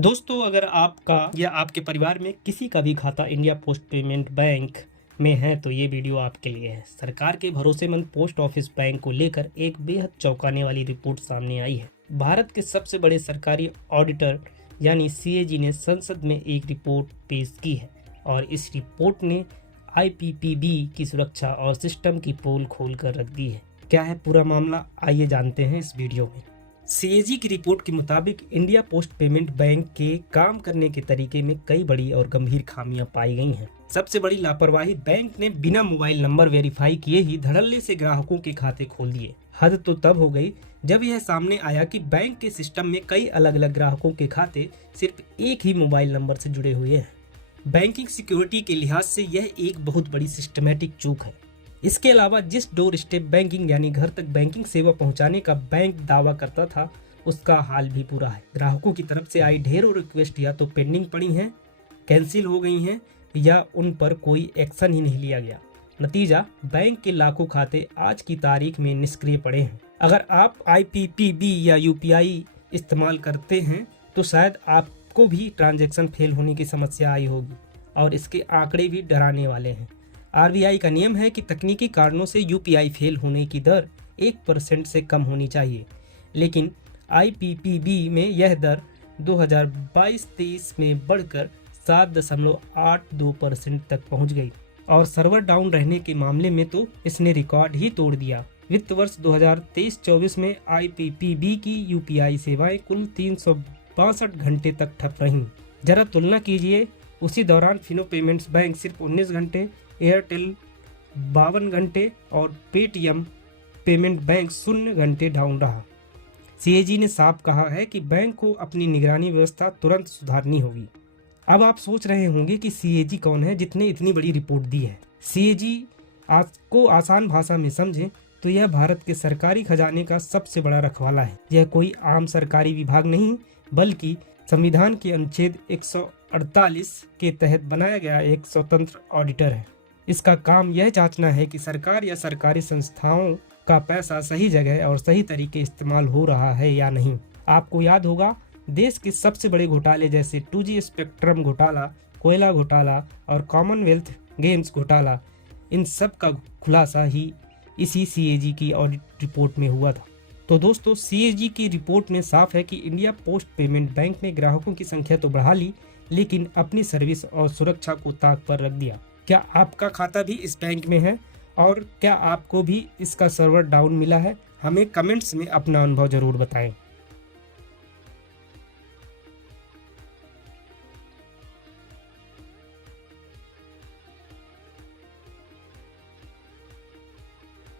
दोस्तों, अगर आपका या आपके परिवार में किसी का भी खाता इंडिया पोस्ट पेमेंट बैंक में है तो ये वीडियो आपके लिए है। सरकार के भरोसेमंद पोस्ट ऑफिस बैंक को लेकर एक बेहद चौंकाने वाली रिपोर्ट सामने आई है। भारत के सबसे बड़े सरकारी ऑडिटर यानी सीएजी ने संसद में एक रिपोर्ट पेश की है और इस रिपोर्ट ने आईपीपीबी की सुरक्षा और सिस्टम की पोल खोल कर रख दी है। क्या है पूरा मामला, आइए जानते हैं इस वीडियो में। सीएजी की रिपोर्ट के मुताबिक इंडिया पोस्ट पेमेंट बैंक के काम करने के तरीके में कई बड़ी और गंभीर खामियां पाई गई हैं। सबसे बड़ी लापरवाही, बैंक ने बिना मोबाइल नंबर वेरीफाई किए ही धड़ल्ले से ग्राहकों के खाते खोल दिए। हद तो तब हो गई जब यह सामने आया कि बैंक के सिस्टम में कई अलग अलग ग्राहकों के खाते सिर्फ एक ही मोबाइल नंबर से जुड़े हुए हैं। बैंकिंग सिक्योरिटी के लिहाज से यह एक बहुत बड़ी सिस्टमेटिक चूक है। इसके अलावा जिस डोर स्टेप बैंकिंग यानी घर तक बैंकिंग सेवा पहुंचाने का बैंक दावा करता था, उसका हाल भी पूरा है। ग्राहकों की तरफ से आई ढेरों रिक्वेस्ट या तो पेंडिंग पड़ी हैं, कैंसिल हो गई हैं या उन पर कोई एक्शन ही नहीं लिया गया। नतीजा, बैंक के लाखों खाते आज की तारीख में निष्क्रिय पड़े हैं। अगर आप आईपीपीबी या यूपीआई इस्तेमाल करते हैं तो शायद आपको भी ट्रांजैक्शन फेल होने की समस्या आई होगी और इसके आंकड़े भी डराने वाले हैं। आरबीआई का नियम है कि तकनीकी कारणों से यूपीआई फेल होने की दर 1% से कम होनी चाहिए, लेकिन आईपीपीबी में यह दर 2022-23 में बढ़कर 7.82% तक पहुंच गई और सर्वर डाउन रहने के मामले में तो इसने रिकॉर्ड ही तोड़ दिया। वित्त वर्ष 2023-24 में आईपीपीबी की यूपीआई सेवाएं कुल 362 घंटे तक ठप रहीं। जरा तुलना कीजिए, उसी दौरान फिनो पेमेंट्स बैंक सिर्फ 19 घंटे, एयरटेल 52 घंटे और पेटीएम पेमेंट बैंक 0 घंटे डाउन रहा। सीएजी ने साफ कहा है कि बैंक को अपनी निगरानी व्यवस्था तुरंत सुधारनी होगी। अब आप सोच रहे होंगे कि सीएजी कौन है जितने इतनी बड़ी रिपोर्ट दी है। सीएजी को आसान भाषा में समझें तो यह भारत के सरकारी खजाने का सबसे बड़ा रखवाला है। यह कोई आम सरकारी विभाग नहीं, बल्कि संविधान के अनुच्छेद 148 के तहत बनाया गया एक स्वतंत्र ऑडिटर है। इसका काम यह जांचना है कि सरकार या सरकारी संस्थाओं का पैसा सही जगह और सही तरीके इस्तेमाल हो रहा है या नहीं। आपको याद होगा, देश के सबसे बड़े घोटाले जैसे 2G स्पेक्ट्रम घोटाला, कोयला घोटाला और कॉमनवेल्थ गेम्स घोटाला, इन सब का खुलासा ही इसी सीएजी की ऑडिट रिपोर्ट में हुआ था। तो दोस्तों, सीएजी की रिपोर्ट में साफ है कि इंडिया पोस्ट पेमेंट बैंक ने ग्राहकों की संख्या तो बढ़ा ली, लेकिन अपनी सर्विस और सुरक्षा को ताक पर रख दिया। क्या आपका खाता भी इस बैंक में है और क्या आपको भी इसका सर्वर डाउन मिला है? हमें कमेंट्स में अपना अनुभव जरूर बताएं।